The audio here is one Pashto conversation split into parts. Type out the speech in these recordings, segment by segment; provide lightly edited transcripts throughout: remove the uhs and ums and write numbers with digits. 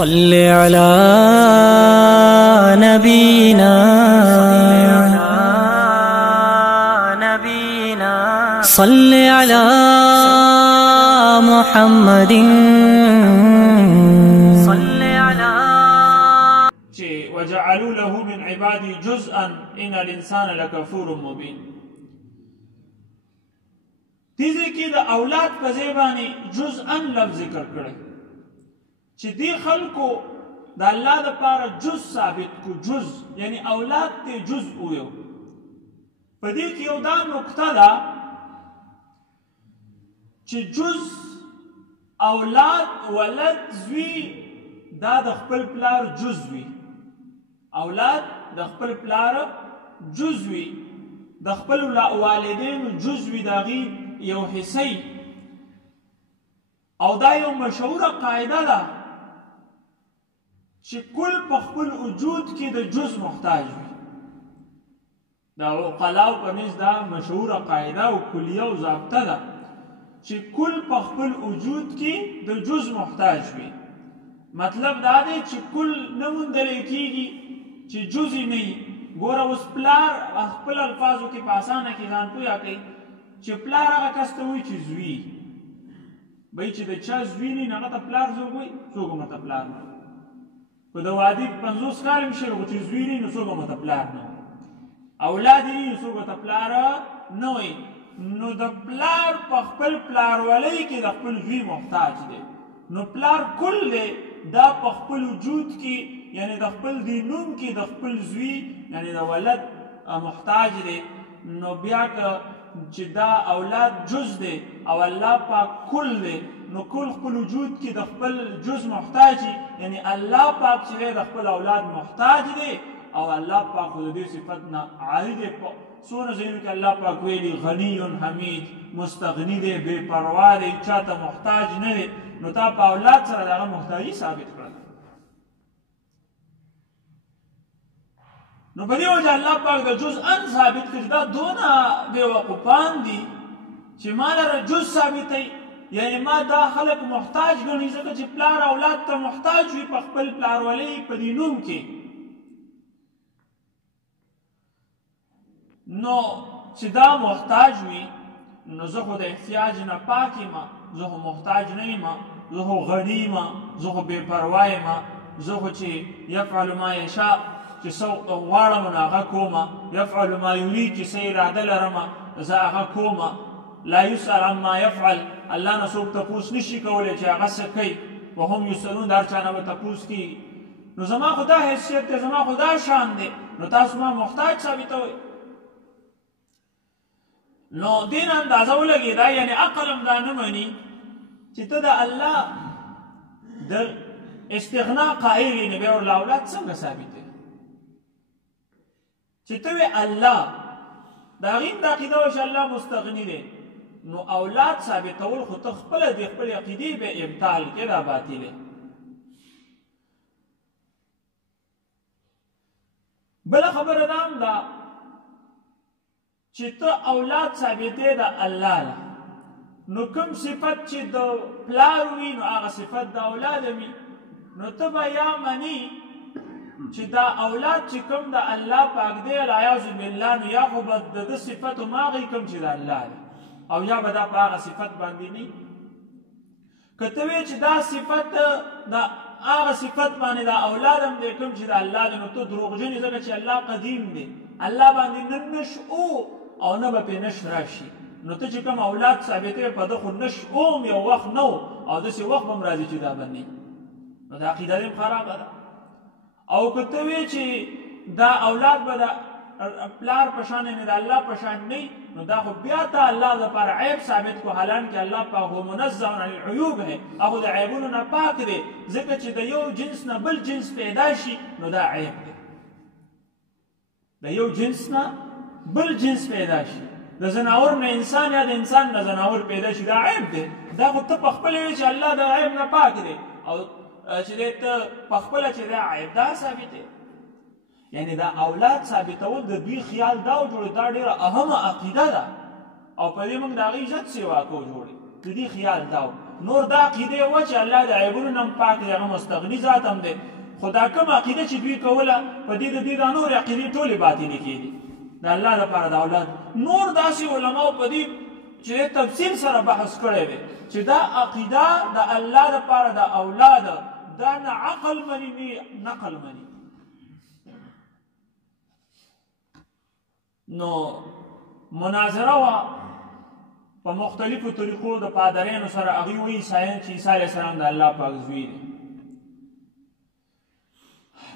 صل على نبينا صل على محمد صل على وجعلوا له من عبادي جزءا ان الانسان لكفور مبين. تیزی کی دا اولاد په ځای باندې جزءا لفظ ذکر کړی چې دی خلکو د الله دپاره جز ثابت کو. جز یعنی اولاد ته جز ویو. په دې کې یو دا نقطه ده چې جز اولاد ولد زوی دا د خپل پلار جز وي. اولاد د خپل پلار جز وي، د خپل والدینو جز وي، د هغې یو حصه. او دا یو مشهوره قاعده ده چې کل په خپل وجود کې د جز محتاج وي. د عقلاو په منځ دا مشهوره قاعده او کلیه او ضابطه ده چې کل په خپل وجود کې د جز محتاج وي. مطلب دا دی چې کل نه موندلی کېږي چې جز یې نه وي. ګوره اوس پلار خپل الفاظو کې په اسانه کې ځان پویه کوي چې پلار هغه کس ته وایي چې زوی بی چې د چا زوی نه هغه ته پلار څوک وایي، څوک هم ورته پلار نه. که د واده 50 کال هم شوی خو چې زوی نه نو څوک هم ورته پلار نه وایي. اولاد یې نو څوک ورته پلار نه وایي. نو د پلار په خپل پلارولۍ کې د خپل زوی محتاج دی. نو پلار کل دی دا په خپل وجود کې یعنی د خپل دی نوم کې د خپل زوی یعنی د ولد محتاج دی. نو بیا که چې دا اولاد جز دی او الله پاک کل دی نو کل خپل وجود کې د خپل جز محتاجي یعنی الله پاک چې دی د خپل اولاد محتاج دی او الله پاک خو د دې صفت نه عاری دی. څونه ځایونو کې الله پاک ویلي غنی حمید، مستغني دی، بې پروا دی، چاته محتاج نه دی. نو تا په اولاد سره د هغه محتاجي ثابت کړه. نو په دې وجه الله پاک د جزءا ثابت کړي. دا دونه بېوقوفان دي چې ما لره جز ثابتوي یعنی ما دا خلک محتاج ګڼي ځکه چې پلار اولاد ته محتاج وي په خپل پلارولۍ په دې نوم کې. نو چې دا محتاج وي نو زه خو د احتیاج نه پاک یم، زه خو محتاج نه یم، زه خو غني یم، زه خو بې پروا یم، زه خو چې یفعل ما یشاء چې څه غواړم نو هغه کومه، یفعل ما یرید چې څه اراده لرمه زه هغه کومه. لا یسأل عما یفعل، الله نه څوک تپوس نشي کولی چې هغه څه کوي. وهم یسألون، د هر چا نه به تپوس کېږي. نو زما خو دا حیثیت دی، زما خو دا شان دی، نو تاسو ما محتاج ثابتوئ. نو دې نه اندازه ولګېده یعنې عقل هم دا نه مني چې ته د الله د استغنا قایل یې نو بیا ورله اولاد څنګه ثابت دی. چې ته وې الله د هغې هم دا عقیده وه چې الله مستغني دی نو اولاد ثابتول خو ته خپله د خپلې عقیدې به ابطال کې دا باطل دی. بله خبره دا هم ده چې ته اولاد ثابتې د الله له نو کوم صفت چې د پلار وي نو هغه صفت د اولاد وي. نو ته به یا مني چې دا اولاد چې کوم د الله پاک دی العیاذ بالله نو یا خو به د ده صفت هماغې کوم چې د الله دی او یا به دا په هغه صفت باندې نه. که ته وایې چې دا صفت د هغه صفت باندې دا اولاد هم دی کوم چې د الله دی نو ته دروغجن یې ځکه چې الله قدیم دی، الله باندې نه نشؤ او نه به پرې نش راشي. نو ته چې کوم اولاد ثابتوې په ده خو نشؤ هم یو وخت نه و او داسې وخت به هم راځي چې دا به نه نو دا عقیده دې هم خرابه ده. او که ته وایې چې دا اولاد به د پلار په شان یعنې د الله په شان نه نو دا خو بیا ته الله دپاره عیب ثابت کو، حالانکې الله پاک هو منزه عن العیوب دی، هغه د عیبونو نه پاک دی. ځکه چې د یو جنس نه بل جنس پیدا شي نو دا عیب دی. د یو جنس نه بل جنس پیدا شي، د ځناور نه انسان یا د انسان نه ځناور پیدا شي، دا عیب دی. دا خو ته پخپله وایې چې الله د عیب نه پاک دی او چې دی ته پخپله چې دا عیب دا ثابت دی. یعنی دا اولاد ثابتول د دوی خیال دا جوړې دا ډېره اهمه عقیده ده او په دې موږ د هغې عزت سیوا کو جوړې د دې خیال دا نور دا عقیده وه چې الله د عیبونو نه هم پاک دی، هغه مستغني ذات هم دی. خو دا کوم عقیده چې دوی کوله په دې د دې دا نورې عقیدې ټولې باطلې کېدي د الله دپاره د اولاد. نور داسې علماو په دې چې تفصیل سره بحث کړی دی چې دا عقیده د الله دپاره د اولاد دا نه عقل مني نه نقل مني. نو مناظره وه په مختلفو طریقو د پادریانو سره. هغوی وایي عیسایان چې عیسی علیه السلام د الله پاک زوی دی.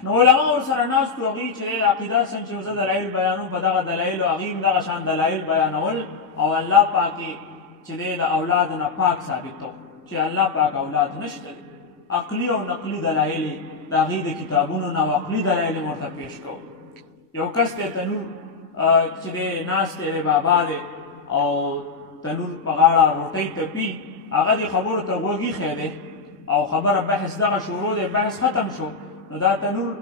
نو علما ورسره ناست وو، هغوی چې د عقیده څنګه چې زه دلایل بیانوم په دغه دلایلو هغوی هم دغه شان دلایل بیانول او الله پاک چې دی د اولاد نه پاک ثابتو چې الله پاک اولاد نشته دی. عقلي او نقلي دلایل د هغوی د کتابونو نه او عقلي دلایل یې ورته پیش کوو. یو کس دی تنور چې دی ناست دی بابا دی او تنور په غاړه روټۍ تپي، هغه دې خبرو ته غوږ ایښی دی او خبره بحث دغه شروع دی، بحث ختم شو. نو دا تنور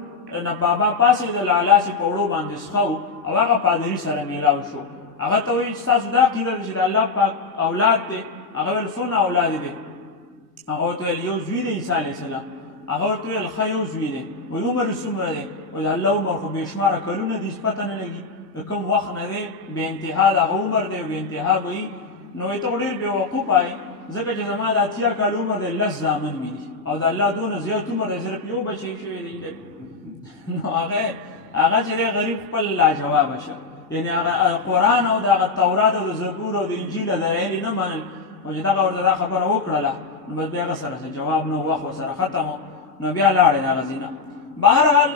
نه بابا پاسېدل هلاسې په وړو باندې څښو او هغه پادري سره میلاو شو. هغه ته وایي چې ستاسو دا عقیده ده چې د الله پاک اولاد دی؟ هغه ویل څونه اولاد دی؟ هغه ورته ویل یو زوی دی عیسی علیه السلام. هغه ورته ویل ښه یو زوی دی. وایي عمر یې څومره دی؟ وایي د الله عمر خو بې شماره کلونه دي، پته نه لګي د کوم وخت نه دی، بې انتها د هغه عمر دی، بې انتها به وي. نو وایي ته خو ډېر بېوقوفه یې، ځکه چې زما د 80 کاله عمر دی، 10 زامن مې دي او د الله دونه زیات عمر دی، صرف یو بچی شوی دی. نو هغه چې دی غریب خپل لاجوابه شه، یعنې هغه قرآن او د هغه تورات او د زبور او د انجیل دلایل یې نه منل. او چې دغه ورته دا خبره وکړله نو بس بیا هغه سره جواب نه، وخت ورسره ختم و، نو بیا لاړې دغه ځینه. بهرحال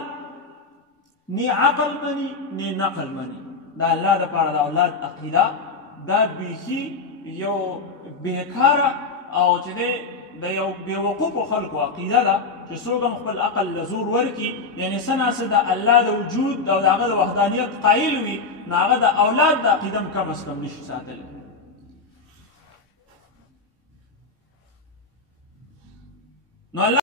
نه عقل مني نه نقل مني. د الله دپاره د اولاد عقیده دا بیخي یو بېکاره او چې دی د یو بېوقوفو خلکو عقیده ده چې څوک هم خپل عقل له زور ورکړي، یعنې څه ناڅه د الله د وجود او د هغه د وحدانیت قایل وي، نو هغه د اولاد د عقیده هم کم از کم نشي ساتلی. نو الله